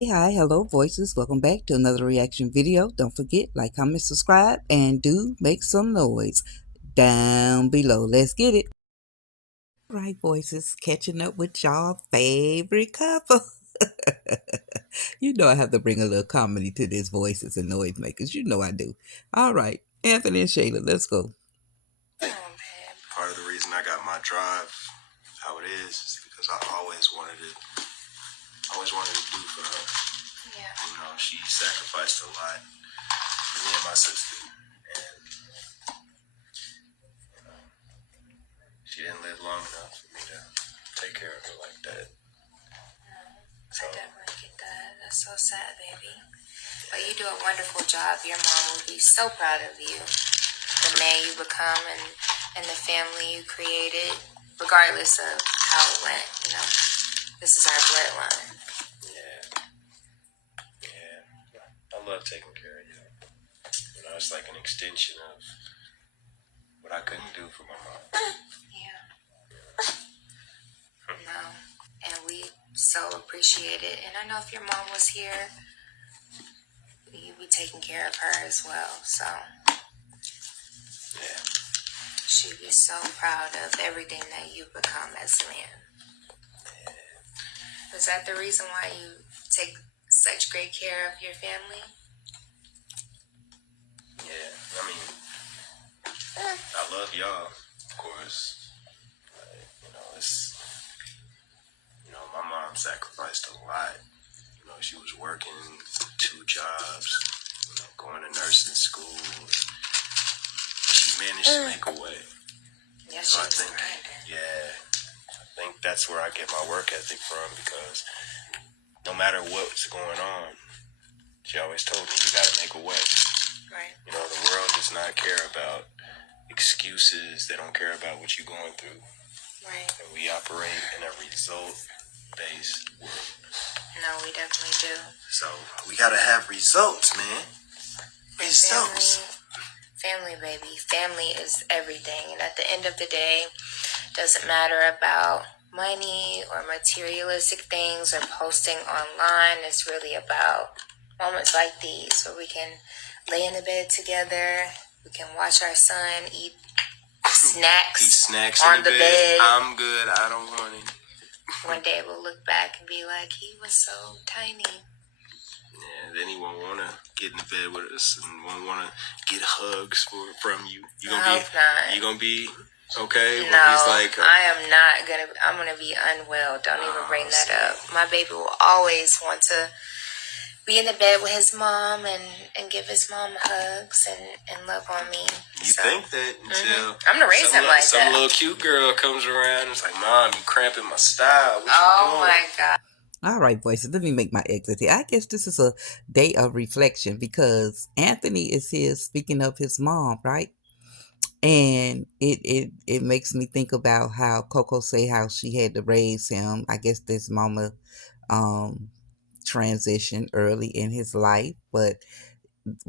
Hey, hi, hello, voices. Welcome back to another reaction video. Don't forget, like, comment, subscribe, and do make some noise down below. Let's get it. Right, voices, catching up with y'all favorite couple. You know I have to bring a little comedy to this voices and noise makers. You know I do. All right, Anthony and Shayla, let's go. Part of the reason I got my drive how it is because I always wanted to do for her. Yeah. She sacrificed a lot for me and my sister, and she didn't live long enough for me to take care of her like that. So, I definitely get that. That's so sad, baby. But you do a wonderful job. Your mom will be so proud of you, the man you become, and the family you created, regardless of how it went. This is our bloodline. Yeah. I love taking care of you. It's like an extension of what I couldn't do for my mom. Yeah. No. And we so appreciate it. And I know if your mom was here, you'd be taking care of her as well. So, yeah. She'd be so proud of everything that you've become as a man. Yeah. Is that the reason why you take such great care of your family? Yeah. I love y'all, of course. My mom sacrificed a lot. She was working 2 jobs, going to nursing school. She managed to make a way. Yeah, so I think, I think that's where I get my work ethic from because no matter what's going on, she always told me, you gotta make a way. Right. The world does not care about excuses. They don't care about what you're going through. Right. And we operate in a result-based world. No, we definitely do. So we gotta have results, man. Results. Family, baby. Family is everything. And at the end of the day, doesn't matter about money or materialistic things or posting online. It's really about moments like these where we can lay in the bed together. We can watch our son eat snacks on the bed. I'm good. I don't want it. One day we'll look back and be like, he was so tiny. Yeah, then he won't want to get in the bed with us and won't want to get hugs from you. You gonna be okay? No, he's like, I am not gonna. I'm gonna be unwell. Don't even bring that up. My baby will always want to be in the bed with his mom and give his mom hugs and love on me. You think that until I'm gonna raise him like that. Some little cute girl comes around and it's like, Mom, you cramping my style. What you doing? My God. All right, voices, let me make my exit here. I guess this is a day of reflection because Anthony is here speaking of his mom, right? And it makes me think about how Coco say how she had to raise him. I guess this mama um transitioned early in his life, but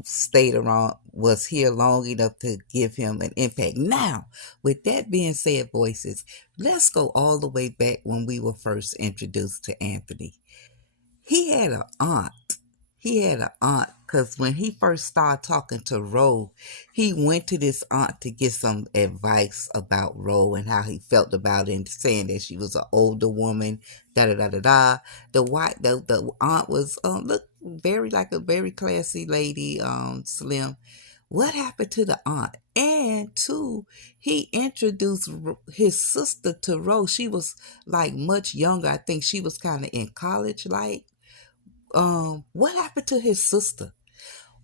stayed around, was here long enough to give him an impact. Now, with that being said, voices, let's go all the way back when we were first introduced to Anthony. He had an aunt. He had an aunt because when he first started talking to Ro, he went to this aunt to get some advice about Ro and how he felt about it, and saying that she was an older woman. Da da da da da. The aunt was look very like a very classy lady, slim. What happened to the aunt? And two, he introduced his sister to Ro. She was like much younger. I think she was kind of in college, like what happened to his sister?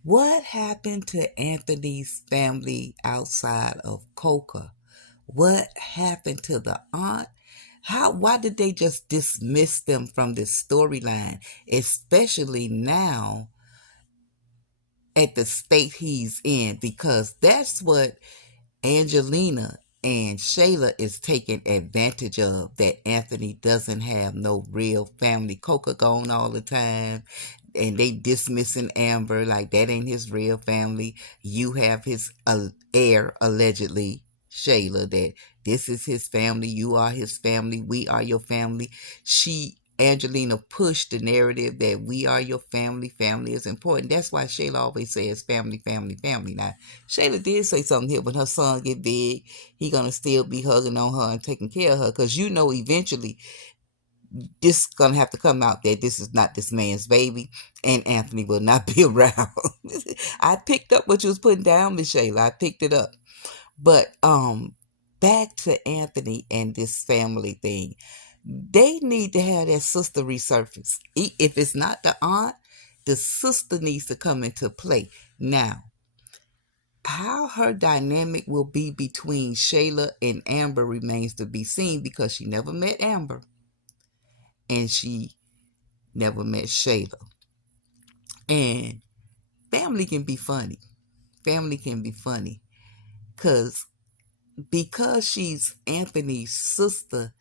What happened to Anthony's family outside of Coca? What happened to the aunt? Why did they just dismiss them from this storyline, especially now at the state he's in? Because that's what Angelina and Shayla is taking advantage of, that Anthony doesn't have no real family. Coca gone all the time, and they dismissing Amber like that ain't his real family. You have his heir, allegedly, Shayla, that this is his family. You are his family. We are your family. She Angelina pushed the narrative that we are your family. Family is important. That's why Shayla always says family, family, family. Now, Shayla did say something here. When her son get big, he gonna still be hugging on her and taking care of her. Cause you know, eventually, this gonna have to come out that this is not this man's baby, and Anthony will not be around. I picked up what you was putting down, Miss Shayla. I picked it up. But back to Anthony and this family thing. They need to have that sister resurface. If it's not the aunt, the sister needs to come into play. Now, how her dynamic will be between Shayla and Amber remains to be seen because she never met Amber and she never met Shayla. And family can be funny. Family can be funny because she's Anthony's sister.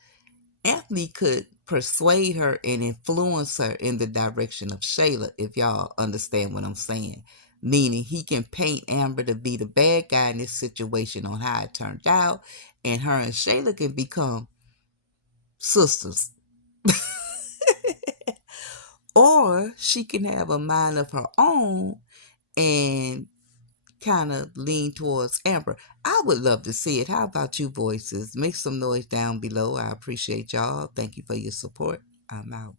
Anthony could persuade her and influence her in the direction of Shayla, if y'all understand what I'm saying. Meaning he can paint Amber to be the bad guy in this situation on how it turned out, and her and Shayla can become sisters. Or she can have a mind of her own and kind of lean towards Amber. I would love to see it. How about you, voices? Make some noise down below. I appreciate y'all. Thank you for your support. I'm out.